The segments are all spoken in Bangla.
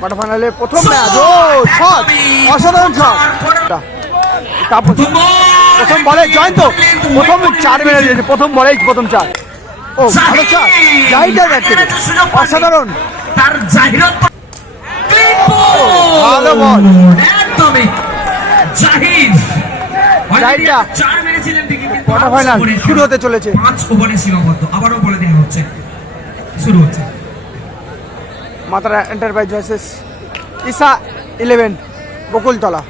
কোয়ার্টার ফাইনালে প্রথম ম্যাচ। ও শট অসাধারণ শট তারপর প্রথম বলে জয়েন তো প্রথম চার মেরে দিয়েছে। প্রথম বলেই প্রথম চার। ও ভালো চার। জাহিদার ব্যাট থেকে। অসাধারণ। তার জাহিরত ভালো বল। একদমই। জাহিদ। জাহিদটা চার মেরেছিলেন কোয়ার্টার ফাইনাল শুরু হতে চলেছে। পাঁচ ওভারে সীমাবদ্ধ। আবারও বলে দেওয়া হচ্ছে। শুরু হচ্ছে। Matara enterprise versus Isa eleven Bakultala.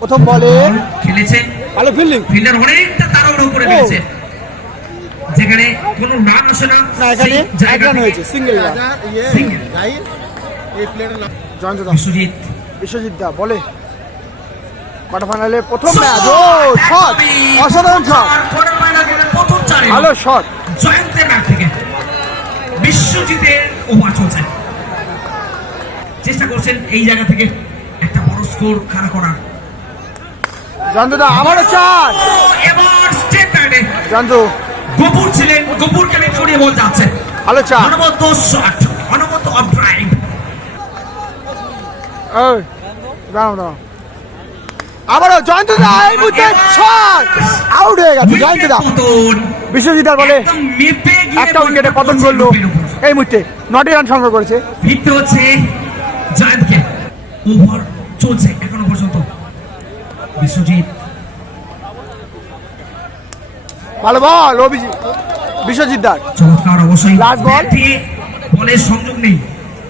প্রথম বলে খেলেছেন ভালো ফিল্ডিং ফিল্ডার অনেকটা তার উপরে। ফেলেছে। যেখানে কোনো রান আসে না। না এখানে এক রান জায়গা হয়েছে সিঙ্গেল রান এই Single। জয়ন্ত দা বিশ্বজিৎ। বিশ্বজিৎ দা বলে। কোয়ার্টার ফাইনালে প্রথম ম্যাচ। ও শট অসাধারণ শট কোয়ার্টার ফাইনাল প্রথম চারে ভালো শট জয়ন্তের ব্যাট থেকে। বিশ্বজিতের ওভার চলছে। চেষ্টা করছেন এই জায়গা থেকে একটা বড় স্কোর খাড়া করার। জয়ন্ত দা আমারও চার এবার স্টেট ব্যাটে গপুর ছিলেন গপুর কেন ছড়িয়ে বল যাচ্ছে। চার অনবদ্য শট অনবদ্য অফ ড্রাইভ এই, দাঁড়াও দাঁড়াও। আবারও এই মুহূর্তে শট আউট হয়ে গেছে বিশ্বজিৎ বলে একটা উইকেটে পতন করল। এই মুহূর্তে নটি রান সংগ্রহ করেছে। ফিরতে হচ্ছে জয়ন্তকে ওভার চলছে এখনও পর্যন্ত। বিশ্বজিৎ। ভালো বল অভিজিৎ। বিশ্বজিৎ দার। চমৎকার অবশ্যই। Ball? ব্যাটে বলের সংযোগ নেই।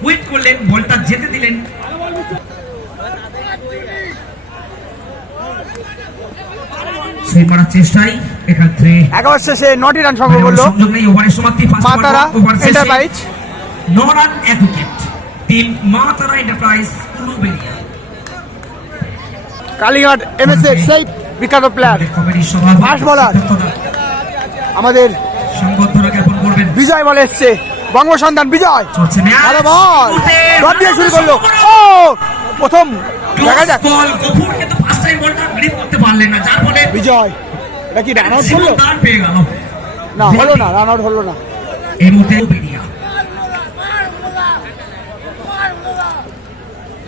ওয়েট করলেন বলটা যেতে দিলেন। সেই মারার চেষ্টাই এক্ষেত্রে একেবারে শেষে নটি রান সংগ্রহ করল। সংযোগ নেই ওভারের সমাপ্তি ফার্স্ট মাতারা এন্টারপ্রাইজ ন রান এক wicket team Matara enterprise Kalighat MSA সেই বিখ্যাত প্লেয়ার Fast bowler। আমাদের বিজয় বলে এসছে। বঙ্গ সন্তান বিজয়। ভালো বল। ডট দিয়ে শুরু করল। ও প্রথম দেখা যাক। বিজয়। এটা কি রান আউট হলো? না হলো না রান আউট হলো না। এই মুহূর্তে উলুবেলিয়া সুরজিৎ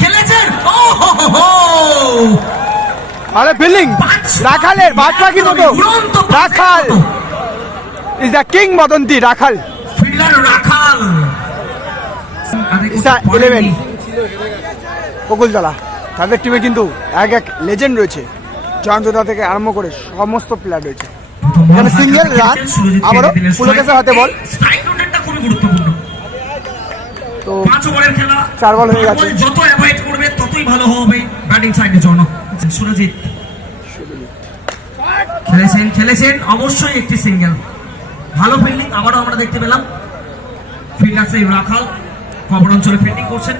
খেলেছেন? ও হো হো হো ভালো রাখালের বাদ পাখির মতো রাখাল! ইজ দ্য কিং বদন্তি রাখাল। ফিল্ডার রাখাল। ইসা 11 বকুলতলা। তাদের টিমে কিন্তু এক এক লেজেন্ড রয়েছে। জয়ন্তদা থেকে আরম্ভ করে সমস্ত প্লেয়ার রয়েছে। এখানে single run, আবারও পুলকেশের হাতে বল। স্ট্রাইক রোটেটটা খুবই গুরুত্বপূর্ণ। তো পাঁচ ওভারের খেলা। চার বল হয়ে গেছে। যত অ্যাভয়েড করবে ততই ভালো হবে ব্যাটিং সাইডের জন্য। সুরজিৎ। খেলেছেন খেলেছেন। অবশ্যই একটি সিঙ্গেল ভালো ফিল্ডিং আবারও আমরা দেখতে পেলাম। ফিল্ডার সেই রাখাল। কবর অঞ্চলে ফিল্ডিং করছেন।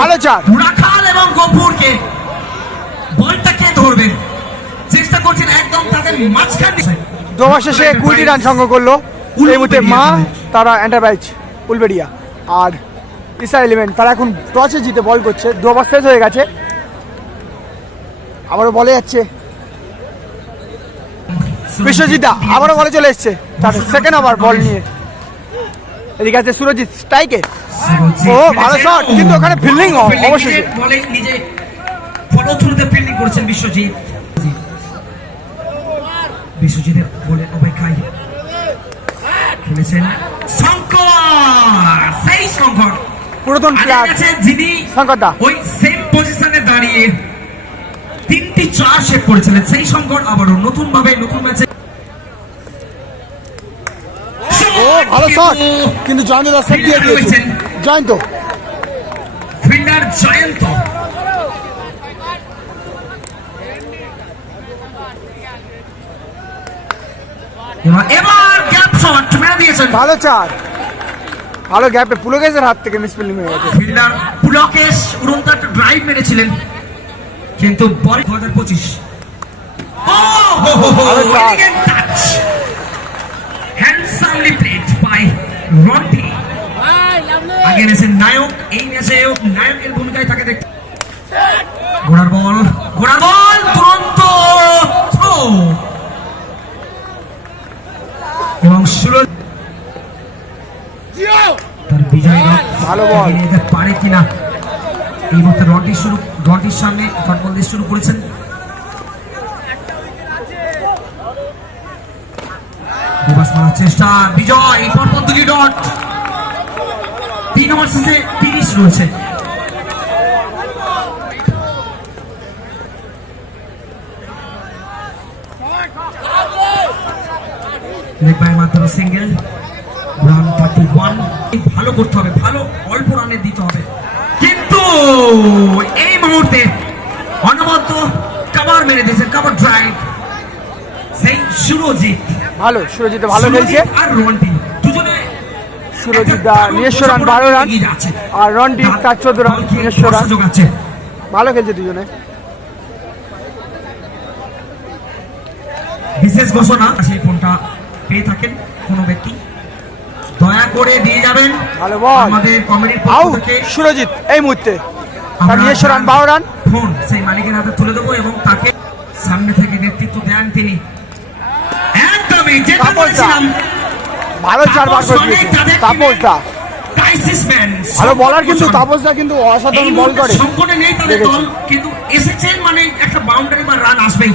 ভালো চার। রাখাল এবং গফুরকে বলটা কে ধরবে? চেষ্টা করছেন একদম তাদের মাঝখানে। দোবার শেষে কুড়ি রান সংগ্রহ করল। এই মুহূর্তে মা তারা এন্টারপ্রাইজ উলবেড়িয়া। আর ইসা ইলেভেন তারা এখন টসে জিতে বল করছে। দু ওভার শেষ হয়ে গেছে। আবারও বলে যাচ্ছে। বিশ্বজিৎ আবারও বলে চলে এসছে। তার সেকেন্ড ওভার বল নিয়ে। এদিকে আছে সুরজিৎ স্ট্রাইকে ও, ভালো shot, কিন্তু ওখানে অ- অবশ্যই। বলে নিজে ফলো থ্রুতে ফিল্ডিং করেছেন বিশ্বজিৎ। বিশ্বজিতের বলে অপেক্ষায় খেলেছেন শঙ্কর সেই শঙ্কর। পুরাতন প্লেয়ার যিনি শঙ্কর দা। ওই সেম পজিশনে দাঁড়িয়ে তিনটি চার সেট করেছিলেন। সেই শঙ্কর আবারও নতুন ভাবে নতুন ম্যাচে ও ভালো শট কিন্তু জয়ন্ত দা সেট দিয়ে দিয়েছে। জয়ন্ত। ফিল্ডার জয়ন্ত। এবার- গ্যাপ শট মেরে দিয়েছেন। ভালো চার। ভালো গ্যাপে পুলকেশের হাত থেকে মিস হয়ে গেছে। ফিল্ডার পুলকেশ উড়ন্ত একটা ড্রাইভ মেরেছিলেন। কিন্তু বল দু হাজার পঁচিশ ভালো চার। Touch handsomely played by Ronti আগে এনেছেন নায়ক এই ম্যাচেও নায়কের ভূমিকায় তাকে দেখতে ঘোড়ার বল ঘোড়ার বল দুরন্ত থ্রো এবং তার বিজয় ভালো বল। পারে কিনা? এই মুহূর্তে রডটি শুরু রডটির সামনে দিয়ে শুরু করেছেন। দুবাস মারার চেষ্টা বিজয় এই পরপর দুটি ডট তিন ওভার শেষে তিরিশ রয়েছে। বাইয়ের মাধ্যমে সিঙ্গেল রান থার্টি ওয়ান ভালো করতে হবে ভালো অল্প রানে দিতে হবে। কিন্তু এই মুহূর্তে অনবদ্য কাবার মেরে দিয়েছেন কাবার ড্রাইভ সেই সুরজিৎ। ভালো সুরজিৎ ভালো খেলছে। আর রন্টি দুজনে সুরজিৎ দা নিজস্ব রান বারো রান। আর রনটি তার চোদ্দ রান দলকে নিজস্ব রান। ভালো খেলছে দুজনে। বিশেষ ঘোষণা সেই ফোনটা পেয়ে থাকেন কোনো ব্যক্তি। দয়া করে দিয়ে যাবেন। আমাদের কমেডির পক্ষ থেকে সুরজিৎ এই মুহূর্তে। নিজস্ব রান বারো রান ফোন সেই মালিকের হাতে তুলে দেবো এবং তাকে সামনে থেকে নেতৃত্ব দেন তিনি। একদমই যেটা বলেছিলাম। ভালো চার বার করে দিয়েছে। অনেক তাদের তাপস দা। ক্রাইসিস ম্যান ভালো বলার কিন্তু তাপস দা কিন্তু অসাধারণ বল করে। সংকটে নেই তাদের। দল কিন্তু এসেছেন মানে একটা বাউন্ডারি বা রান আসবেই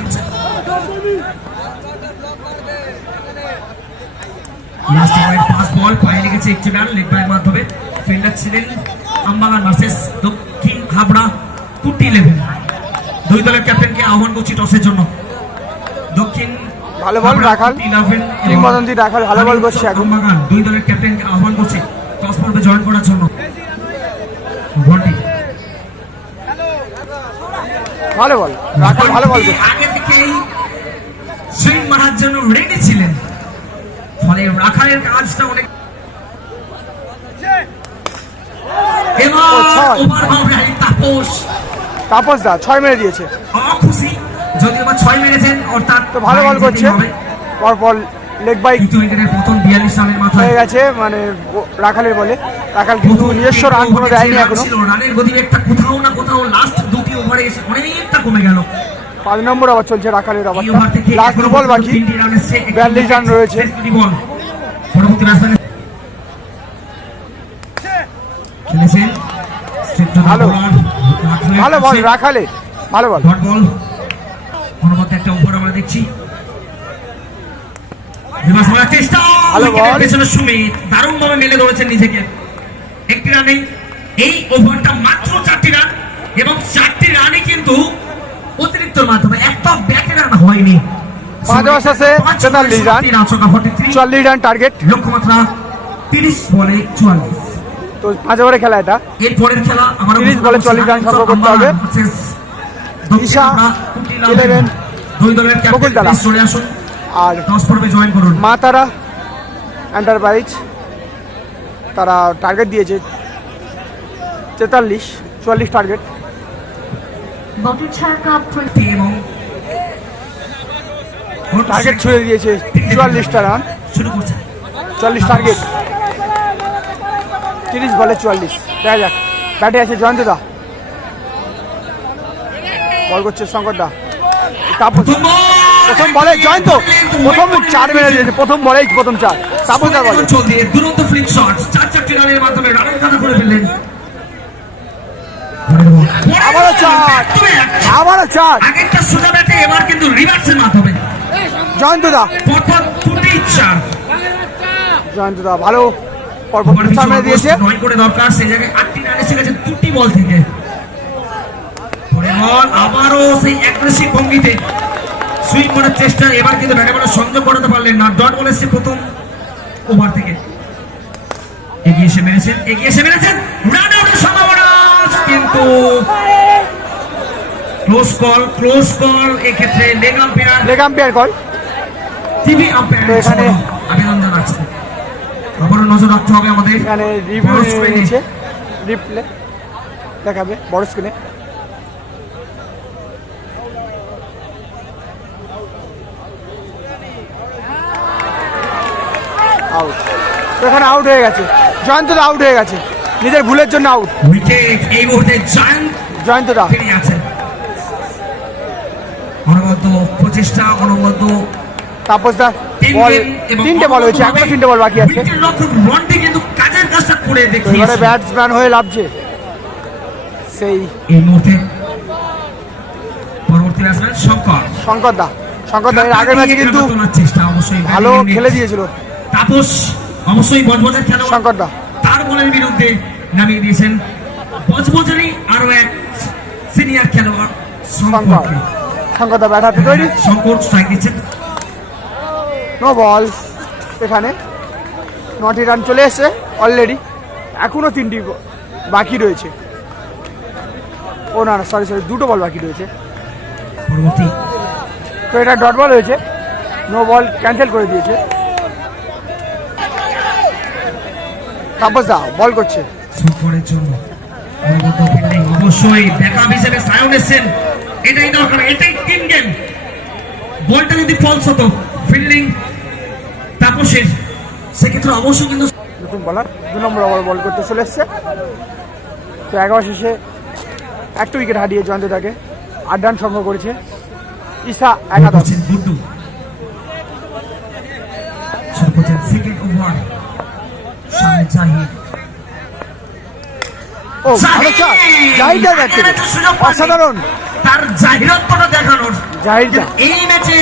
লাস্ট ওভারের পাস বল পায়ে লেগেছে একটি রান লেগ বাইয়ের মাধ্যমে ফিল্ডার ছিলেন আমবাগান ভার্সেস দক্ষিণ হাবড়া কুটি ইলেভেন দুই দলের ক্যাপ্টেনকে আহ্বান করছি টসের জন্য। দক্ষিণ ভালো বল রাখাল। কুটি 11 এবং কিংবদন্তি রাখাল ভালো বল করছে এখন। আমবাগান দুই দলের ক্যাপ্টেনকে আহ্বান করছি টস পর্বে জয়েন করার জন্য। বলটি ভালো বল রাখাল ভালো বল করছে। আগে থেকেই সুইং মারার জন্য রেডি ছিলেন। ফলে রাখালের কাজটা অনেক এবার ও, ছয়। Over boundary Tapas. তাপস দা ছয় মেরে দিয়েছে। অখুশি যদিও বা ছয় মেরেছেন অর্থাৎ তো ভালো বল করছে। পরপর লেগ বাইক তৃতীয় উইকেটের প্রথম বিয়াল্লিশ রানের মাথায়। হয়ে গেছে মানে রাখালের বলে। রাখাল কিন্তু নিজস্ব রান কোনো দেয়নি এখনও। রানের গতিবেগটা কোথাও না কোথাও লাস্ট দুটি ওভারে এসে অনেকটা কমে গেল। পাঁচ নম্বর আবার চলছে রাখালের থেকে লাস্ট বল বাকি। বিয়াল্লিশ রান রয়েছে। ভালো। ভালো বল রাখালে। ভালো বল ডট একটা ওভার আমরা দেখছি। চেষ্টা। ভালো উইকেটের বল। পেছনে সুমিত। দারুণ ভাবে মেলে ধরেছেন নিজেকে। একটি রানে। এই ওভারটা মাত্র চারটি রান এবং চারটি রানে কিন্তু অতিরিক্তর মাধ্যমে একটা ব্যাটে রান হয়নি। পাঁচ ওভার শেষে তেতাল্লিশ রান। রান ছক্কা ফর্টি চল্লিশ রান টার্গেট। লক্ষ্যমাত্রা তিরিশ বলে চুয়াল্লিশ। তো পাঁচ ওভারে খেলা এটা। এর খেলা আমার 30 বলে 40 রান সংগ্রহ করতে হবে। ঈশা, ইলেভেন, দুই দলের ক্যাপ্টেন চলে আসুন। আর পর্বে জয়েন করুন। মা তারা এন্টারপ্রাইজ তারা টার্গেট দিয়েছে। তেতাল্লিশ চুয়াল্লিশ টার্গেট টার্গেট ছুঁয়ে দিয়েছে। চুয়াল্লিশটা রান শুরু করছে। চুয়াল্লিশ টার্গেট তিরিশ বলে চুয়াল্লিশ। দেখা যাক। ব্যাটে আছে জয়ন্ত দা। বল করছে শঙ্কর দা। তাপস প্রথম বলে জয়ন্ত। প্রথম চার মেরে দিয়েছে। প্রথম বলেই প্রথম চার। তাপস দা বলে। দুরন্ত ফ্লিক শট চার চারটি রানের মাধ্যমে রানের খাতা করে ফেললেন। আবারও চার আবারও চার আগেরটা সোজা ব্যাটে এবার কিন্তু রিভার্সের মাধ্যমে জয়ন্ত দা। পরপর দুটি চার। জয়ন্ত দা ভালো পরপর মেরে দিয়েছে। নয় করে দরকার। সেই জায়গায় আটটি রান এসে গেছে দুটি বল থেকে। বল আবারও সেই অ্যাগ্রেসিভ ভঙ্গিতে সুইং করার চেষ্টা। এবার কিন্তু ব্যাটে বলে সংযোগ করাতে পারলেন না। ডট বল এসছে প্রথম ওভার থেকে। এগিয়ে এসে মেরেছেন এগিয়ে এসে মেরেছেন। রান কিন্তু ক্লোজ কল ক্লোজ কল এক্ষেত্রে leg umpire leg umpire call TV umpire তো এখানে- আবেদন জানাচ্ছেন আবারও নজর রাখতে হবে আমাদের। এখানে রিভিউ নিয়েছে রিপ্লে দেখাবে বড় স্ক্রিনে আউট এখানে আউট হয়ে গেছে। জয়ন্ত আউট হয়ে গেছে। নিজের ভুলের জন্য আউট এই মুহূর্তে জয়ন্ত জয়ন্ত দা ফিরে আছেন অনবদ্য প্রচেষ্টা অনবদ্য তাপস দা বল তিনটে বল হয়েছে এখনও তিনটে বল বাকি আছে। রন্টি কিন্তু কাজের কাজটা করে তো এবারে ব্যাটসম্যান হয়ে লাভছে। সেই এই মুহূর্তে পরবর্তী ব্যাটসম্যান শঙ্কর। শঙ্কর দা। শঙ্কর দা এর আগের ম্যাচে কিন্তু অবশ্যই। ভালো খেলে দিয়েছিল। তাপস অবশ্যই বজবজের খেলোয়াড়। শঙ্কর দা। বলের বিরুদ্ধে নামিয়ে দিয়েছেন। বজবজারই আরও এক সিনিয়র খেলোয়াড় শঙ্কর। শঙ্করকে শঙ্কর দা ব্যাট হাতে তৈরি। শঙ্কর স্ট্রাইক দিচ্ছেন। No ball. এখানে নটি রান চলে এসছে অলরেডি এখনও তিনটি বাকি রয়েছে। ও না না সরি সরি দুটো বল বাকি রয়েছে। তো এটা ডট বল হয়েছে নো বল ক্যান্সেল করে দিয়েছে। তাপস দা বল করছে। অবশ্যই ব্যাকআপ হিসেবে সায়ন এসেছেন। এটাই দরকার এটাই টিম গেম বলটা যদি ফলস হতো ফিল্ডিং তাপসের সেক্ষেত্রে অবশ্যই কিন্তু নতুন বলার দু নম্বর ওভার বল করতে চলে এসছে। তো এগারো শেষে একটা উইকেট হারিয়ে জয়ন্তটাকে আট রান সংগ্রহ করেছে। ঈশা একাদশ। গুড্ডু। সামনে জাহিদ! ও ভালো চার জাহিদার ব্যাট। অসাধারণ। তার জাহিরত্বটা দেখানোর। জাহির এই ম্যাচে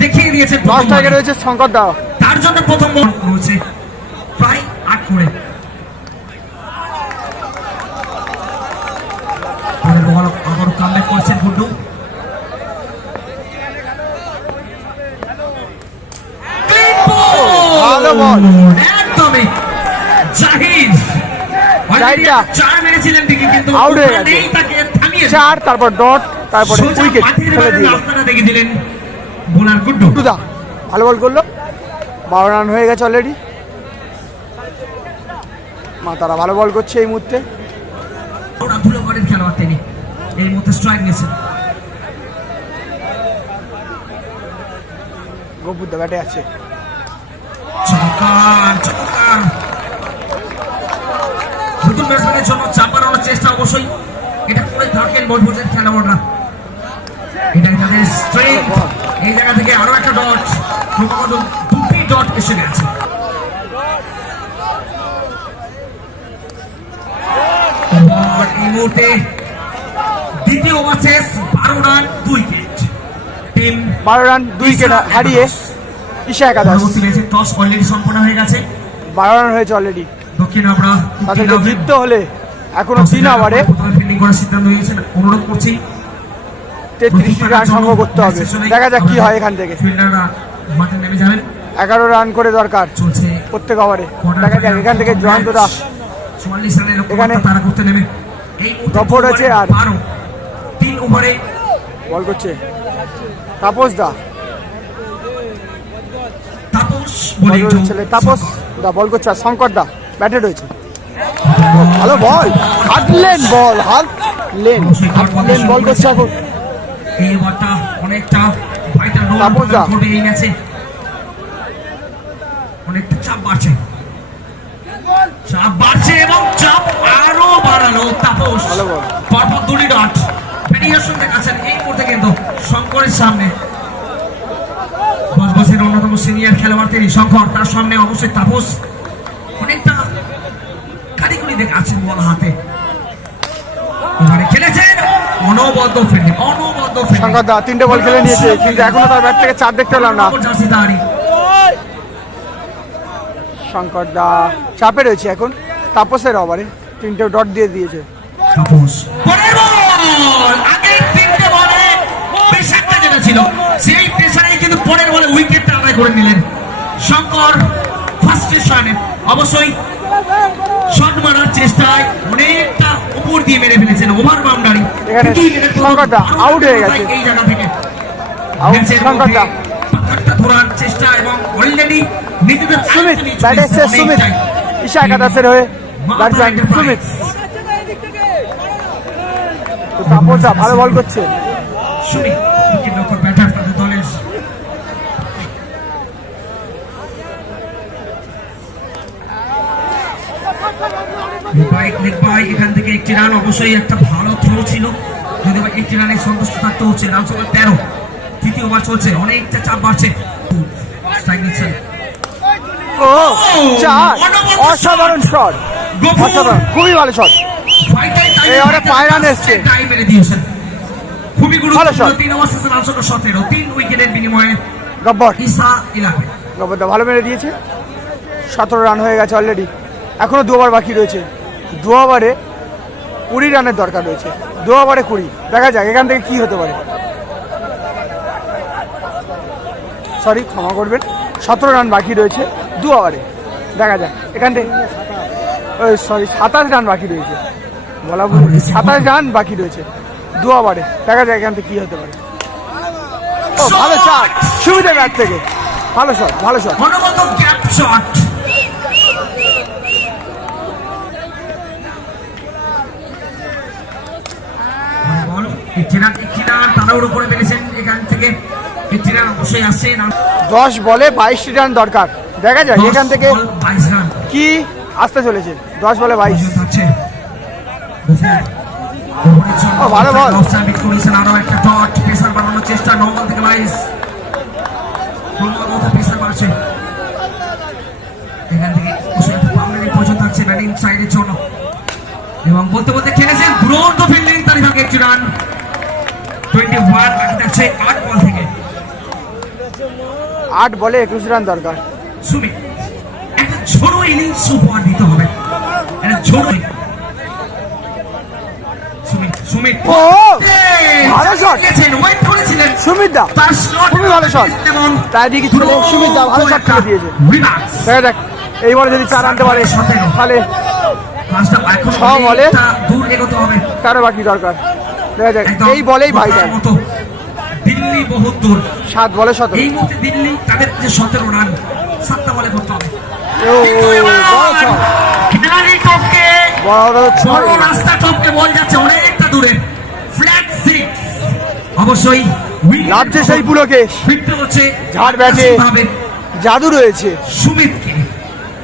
দেখিয়ে দিয়েছে দশ টাকা রয়েছে শঙ্কর দা তার জন্য প্রথম বল রয়েছে প্রায় আট করে। আবারও কামব্যাক করছেন গুড্ডু। ভালো বল। একদমই জাহিদ জাহিদটা চার মেরেছিলেন ঠিকই কিন্তু out হয়ে গেছে। ওখানেই তাকে থামিয়ে চার তারপর ডট তারপরে সোজা উইকেট ফেলে বাইরে দেখে দিলেন বোলার গুড্ডু। টুদা ভালো বল করল। বারো রান হয়ে গেছে অলরেডি মা তারা ভালো বল করছে এই মুহূর্তে। ওরা ধুলো করেন খেলোয়াড় তিনি? এই মুহূর্তে স্ট্রাইক নিয়েছেন। গপুর দা ব্যাটে আছে। চমৎকার চমৎকার। ব্যাটসম্যানের জন্য চাপ বাড়ানোর চেষ্টা অবশ্যই। এটা করে থাকেন মজবুতের খেলোয়াড়রা। এটা তাদের স্ট্রেংথ এই জায়গা থেকে আরও একটা ডট ক্রমাগত দুটি ডট এসে গেছে। এই মুহূর্তে দ্বিতীয় ওভার শেষ বারো রান দুই উইকেট টিম বারো রান দুই উইকেট হারিয়ে ঈশা একাদশ। টস অলরেডি সম্পন্ন হয়ে গেছে। বারো রান হয়েছে অলরেডি আমরা তাদেরকে জিততে হলে এখনও তিন ওভারে ফিল্ডিং করার সিদ্ধান্ত অনুরোধ করছি। তেত্রিশটি রান সংগ্রহ করতে হবে। দেখা যাক কি হয় এখান থেকে। ফিল্ডাররা মাঠে নেমে যাবেন। এগারো রান করে দরকার প্রত্যেক ওভারে। দেখা যাক এখান থেকে জয়ন্ত দা চুয়াল্লিশ রানের এখানে তারা করতে নেমে। আছে আর- তিন ওভারে বল করছে। তাপস দা। তাপস ছেলে তাপস দা বল করছে আর শঙ্কর দা। ব্যাটে রয়েছে ভালো বল। হাটলেন বল হাটলেন হাটলেন বল করছে এখন। এই ওভারটা অনেকটা ভাইটাল রোল তাপস দা। করবে এই ম্যাচে অনেকটা চাপ বাড়ছে। চাপ বাড়ছে এবং চাপ আরও বাড়ালো তাপস। পরপর দুটি ডট। ভেরিয়েশন দেখাচ্ছেন। এই মুহূর্তে কিন্তু শঙ্করের সামনে। অন্যতম সিনিয়র খেলোয়াড় তিনি শঙ্কর তার সামনে অবশ্যই তাপস। অনেকটা কারিগরি দেখাচ্ছেন বল হাতে। খেলেছেন অনবদ্য ফিল্ডিং অনবদ্য ফিল্ডিং দা তিনটে বল খেলে নিয়েছে কিন্তু এখনও তার ব্যাট থেকে চার দেখতে পেলাম না। শঙ্কর দা চাপে রয়েছে এখন। তাপসের ওভারে তিনটে ডট দিয়ে দিয়েছে। তাপস। পরের বল! আগে তিনটে বলে প্রেসারটা যেটা ছিল। সেই প্রেসারে কিন্তু পরের বলে উইকেটটা আদায় করে নিলেন শঙ্কর ফার্স্ট অবশ্যই শট মারার চেষ্টায় অনেকটা উপর দিয়ে মেরে ফেলেছেন ওভার বাউন্ডারি। out হয়ে গেছে। এই জায়গা থেকে। ধরার চেষ্টা এবং অলরেডি নিজেদের সুমিত ব্যাটে এসছে সুমিত। ঈশা একাদশের হয়ে ব্যাটসম্যান সুমিত। তাপস ভালো বল করছে। সুমিত উইকেট রক্ষক ব্যাটার তাদের দলের বাইক লেগ বাই এখান থেকে একটি রান অবশ্যই একটা ভালো থ্রো ছিল। যদি বা একটি রানে সন্তুষ্ট থাকতে হচ্ছে রান সংখ্যা তেরো। তৃতীয় ওভার চলছে অনেকটা চাপ বাড়ছে। অসাধারণ শট অসাধারণ খুবই ভালো শট এই পায়ে রান এসছে। টাই মেরে দিয়েছেন। খুবই গুরুত্বপূর্ণ তিন ওভার শেষে রান সংখ্যা সতেরো। তিন উইকেটের বিনিময়ে গব্বর ইসা ভালো মেরে দিয়েছে। সতেরো রান হয়ে গেছে অলরেডি এখনও দু ওভার বাকি রয়েছে। দু ওভারে কুড়ি রানের দরকার রয়েছে। দু ওভারে কুড়ি। দেখা যাক, এখান থেকে কি হতে পারে। সরি ক্ষমা করবেন। সতেরো রান বাকি রয়েছে দু ওভারে দেখা যাক, এখান থেকে ওই সরি সাতাশ রান বাকি রয়েছে। বলা সাতাশ রান বাকি রয়েছে দু ওভারে দেখা যাক, এখান থেকে কি হতে পারে। ও, ভালো শট সুবিধা ব্যাট থেকে। ভালো শট ভালো শট গ্যাপ শট তাড়াহুড়ো করে ফেলেছেন এখান থেকে। রান অবশ্যই আসছে দশ বলে বাইশটি রান দরকার। দেখা যাক এখান থেকে কি আসতে চলেছে। দশ বলে বাইশ। ও, ভালো বল। আরও একটা ডট পেসার বানানোর চেষ্টা ন বল থেকে বাইশ। পেসার বাড়ছে। এখান থেকে পর্যন্ত থাকছে ব্যাটিং সাইডের জন্য। এবং বলতে বলতে খেলেছেন দুরন্ত ফিল্ডিং তার একটি রান থাকছে আট বল থেকে। আট বলে একুশ রান দরকার। সুমিত একটা ছোট ইনিংস উপহার দিতে হবে। একটা ছোট সুমিত সুমিত। ও ভালো শট ওয়েট করেছিলেন। সুমিত দা তার খুবই ভালো শট তাই দিয়ে কিছু নেই সুমিত দা ভালো শট খেলে দিয়েছে। দেখা যাক এইবারে যদি চার আনতে পারে তাহলে ছ বলে? কারও বাকি দরকার। দেখা যাক। এই বলেই ভাইটাল দিল্লি বহুত দূর। সাত বলে সতেরো। এই মুহূর্তে দিল্লি তাদের যে সতেরো রান সাতটা বলে করতে হবে। রাস্তা টপকে বল যাচ্ছে অনেকটা দূরে। ফ্ল্যাট সিক্স অবশ্যই লাগছে সেই হচ্ছে ঝাড় ব্যাটে। জাদু রয়েছে। সুমিতকে।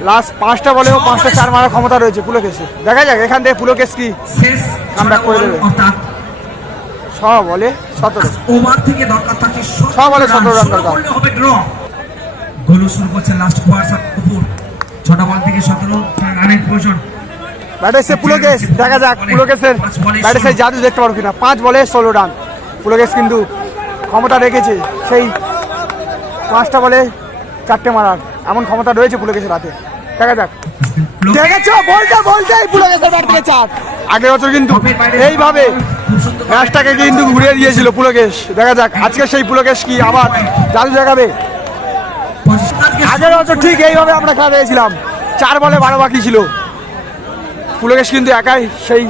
লাস্ট পাঁচটা বলেও পাঁচটা চার মারার ক্ষমতা রয়েছে পুলকেশে দেখা যাক এখান থেকে পুলকেশ কি Comeback করে দেবে। ছ বলে সতেরো। ওভার থেকে দরকার থাকে ছ বলে সতেরো রান দরকার। করলে হবে ড্র। গোলু শুরু করছে লাস্ট কোয়ার্টার উপর। ছটা বল থেকে সতেরো রানের প্রয়োজন। ব্যাটে সে পুলকেশ দেখা যাক পুলকেশের ব্যাটে সেই জাদু দেখতে পারো কিনা। পাঁচ বলে ষোলো রান। পুলকেশ কিন্তু ক্ষমতা রেখেছে সেই পাঁচটা বলে চারটে মারার। এমন ক্ষমতা রয়েছে পুলকেশের হাতে। দেখা যাক। দেখেছ? বলতে বলতে পুলকেশের ব্যাট থেকে চার। আগের বছর কিন্তু এইভাবে ম্যাচটাকে কিন্তু ঘুরিয়ে দিয়েছিল পুলকেশ দেখা যাক আজকে সেই পুলকেশ কি আবার জাদু দেখাবে? আগের বছর ঠিক এইভাবে আমরা খেলা দেখেছিলাম চার বলে বারো বাকি ছিল। পুলকেশ কিন্তু একাই সেই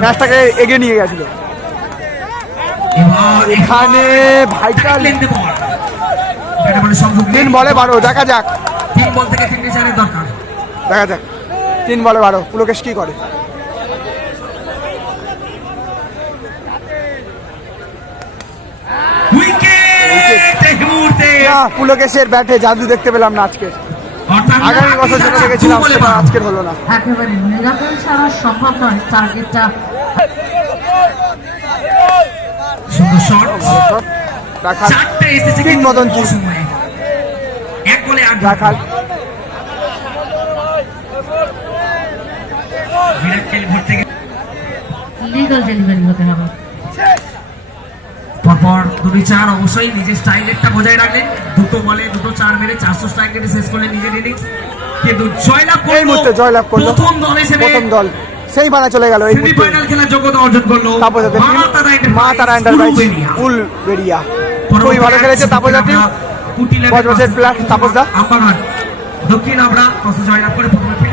ম্যাচটাকে এগিয়ে নিয়ে গেছিল। এখানে ভাইটাল। তিন বলে বারো দেখা যাক। তিন বল থেকে তিনটে দরকার। দেখা যাক তিন বলে বারো পুলকেশ কি করে উইকেট এই মুহূর্তে না পুলকেশের ব্যাটে জাদু দেখতে পেলাম না আজকে। আগামী বছর যেটা দেখেছিলাম সেটা আজকের হলো না। একেবারে নিরাপদ ছাড়া সম্ভব নয় টার্গেটটা রাখাল। তিন লিগাল ডেলিভারি হতে হবে। পরপর দুটি চার অবশ্যই নিজের স্ট্রাইক রেটটা বজায় রাখলেন। দুটো বলে দুটো চার মেরে চারশো স্ট্রাইক রেটে শেষ করলেন নিজের ইনিংস কিন্তু জয়লাভ এই মুহূর্তে জয়লাভ করল। প্রথম দল হিসেবে প্রথম দল। সেই বানা চলে গেল এই সেমিফাইনাল খেলার যোগ্যতা অর্জন করল জাতীয় মা তারা এন্টারপ্রাইজ ফুল বেরিয়া খুবই ভালো খেলেছে তাপস জাতীয় পাঁচ বছরের প্লেয়ার তাপস। দা আম্বাগান দক্ষিণ আমরা টসে জয়লাভ করে প্রথমে